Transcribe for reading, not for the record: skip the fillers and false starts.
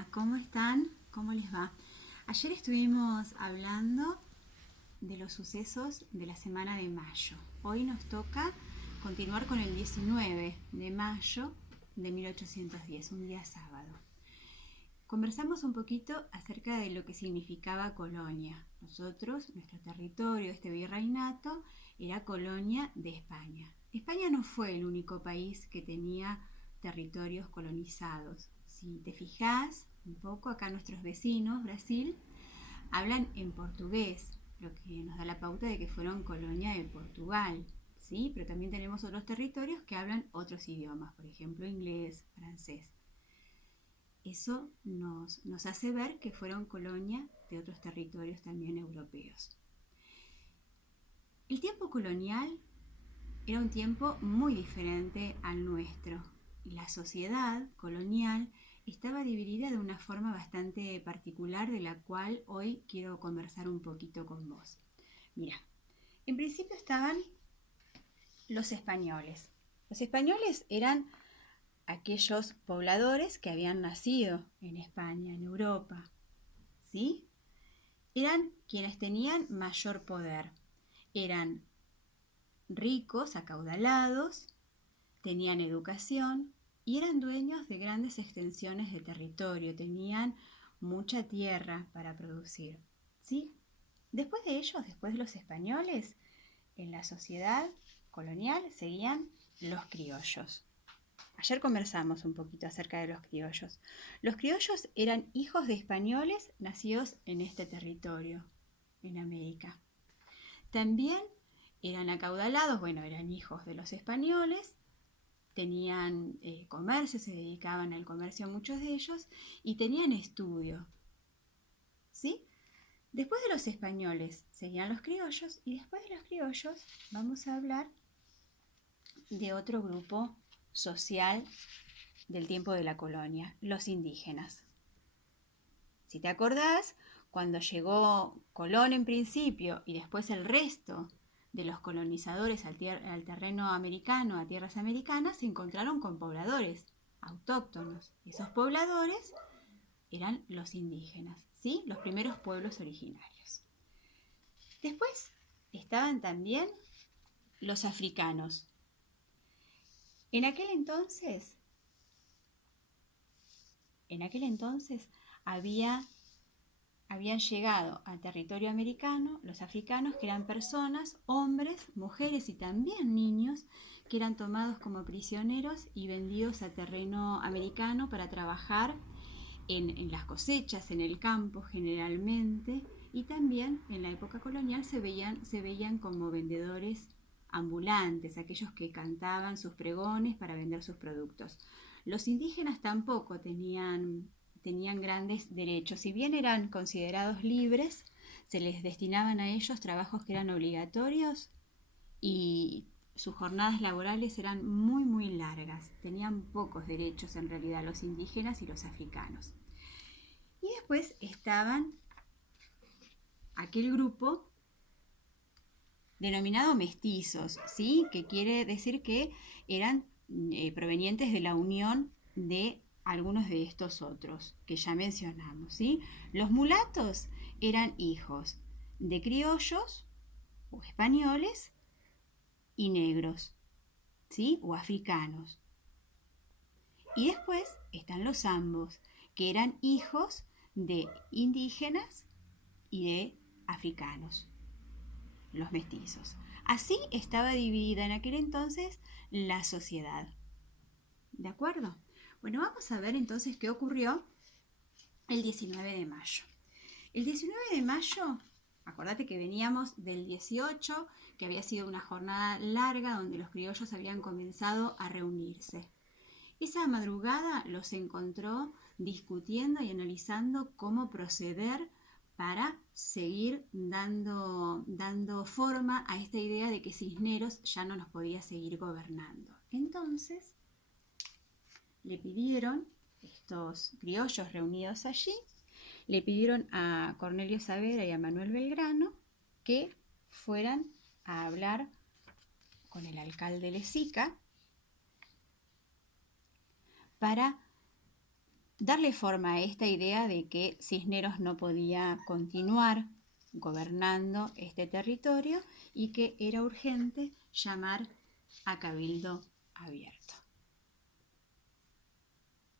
Hola, ¿cómo están? ¿Cómo les va? Ayer estuvimos hablando de los sucesos de la semana de mayo. Hoy nos toca continuar con el 19 de mayo de 1810, un día sábado. Conversamos un poquito acerca de lo que significaba colonia. Nosotros, nuestro territorio, este virreinato, era colonia de España. España no fue el único país que tenía territorios colonizados. Si te fijas un poco, acá nuestros vecinos, Brasil, hablan en portugués, lo que nos da la pauta de que fueron colonia de Portugal, ¿sí? Pero también tenemos otros territorios que hablan otros idiomas, por ejemplo, inglés, francés. Eso nos hace ver que fueron colonia de otros territorios también europeos. El tiempo colonial era un tiempo muy diferente al nuestro. Y la sociedad colonial estaba dividida de una forma bastante particular de la cual hoy quiero conversar un poquito con vos. Mira, en principio estaban los españoles. Los españoles eran aquellos pobladores que habían nacido en España, en Europa, ¿sí? Eran quienes tenían mayor poder. Eran ricos, acaudalados, tenían educación y eran dueños de grandes extensiones de territorio, tenían mucha tierra para producir, ¿sí? Después de ellos, después de los españoles, en la sociedad colonial seguían los criollos. Ayer conversamos un poquito acerca de los criollos. Los criollos eran hijos de españoles nacidos en este territorio, en América. También eran acaudalados, bueno, eran hijos de los españoles, tenían comercio, se dedicaban al comercio muchos de ellos y tenían estudio, ¿sí? Después de los españoles seguían los criollos y después de los criollos vamos a hablar de otro grupo social del tiempo de la colonia, los indígenas. Si te acordás, cuando llegó Colón en principio y después el resto de los colonizadores al terreno americano, a tierras americanas, se encontraron con pobladores autóctonos. Esos pobladores eran los indígenas, ¿sí? Los primeros pueblos originarios. Después estaban también los africanos. En aquel entonces habían llegado al territorio americano los africanos, que eran personas, hombres, mujeres y también niños, que eran tomados como prisioneros y vendidos a terreno americano para trabajar en las cosechas, en el campo generalmente, y también en la época colonial se veían como vendedores ambulantes, aquellos que cantaban sus pregones para vender sus productos. Los indígenas tampoco tenían grandes derechos. Si bien eran considerados libres, se les destinaban a ellos trabajos que eran obligatorios y sus jornadas laborales eran muy, muy largas. Tenían pocos derechos en realidad los indígenas y los africanos. Y después estaban aquel grupo denominado mestizos, ¿sí? Que quiere decir que eran provenientes de la unión de algunos de estos otros que ya mencionamos, ¿sí? Los mulatos eran hijos de criollos o españoles y negros, ¿sí? O africanos. Y después están los zambos, que eran hijos de indígenas y de africanos, los mestizos. Así estaba dividida en aquel entonces la sociedad. ¿De acuerdo? Bueno, vamos a ver entonces qué ocurrió el 19 de mayo. El 19 de mayo, acordate que veníamos del 18, que había sido una jornada larga donde los criollos habían comenzado a reunirse. Esa madrugada los encontró discutiendo y analizando cómo proceder para seguir dando forma a esta idea de que Cisneros ya no nos podía seguir gobernando. Entonces, le pidieron, estos criollos reunidos allí, le pidieron a Cornelio Saavedra y a Manuel Belgrano que fueran a hablar con el alcalde Lezica para darle forma a esta idea de que Cisneros no podía continuar gobernando este territorio y que era urgente llamar a cabildo abierto.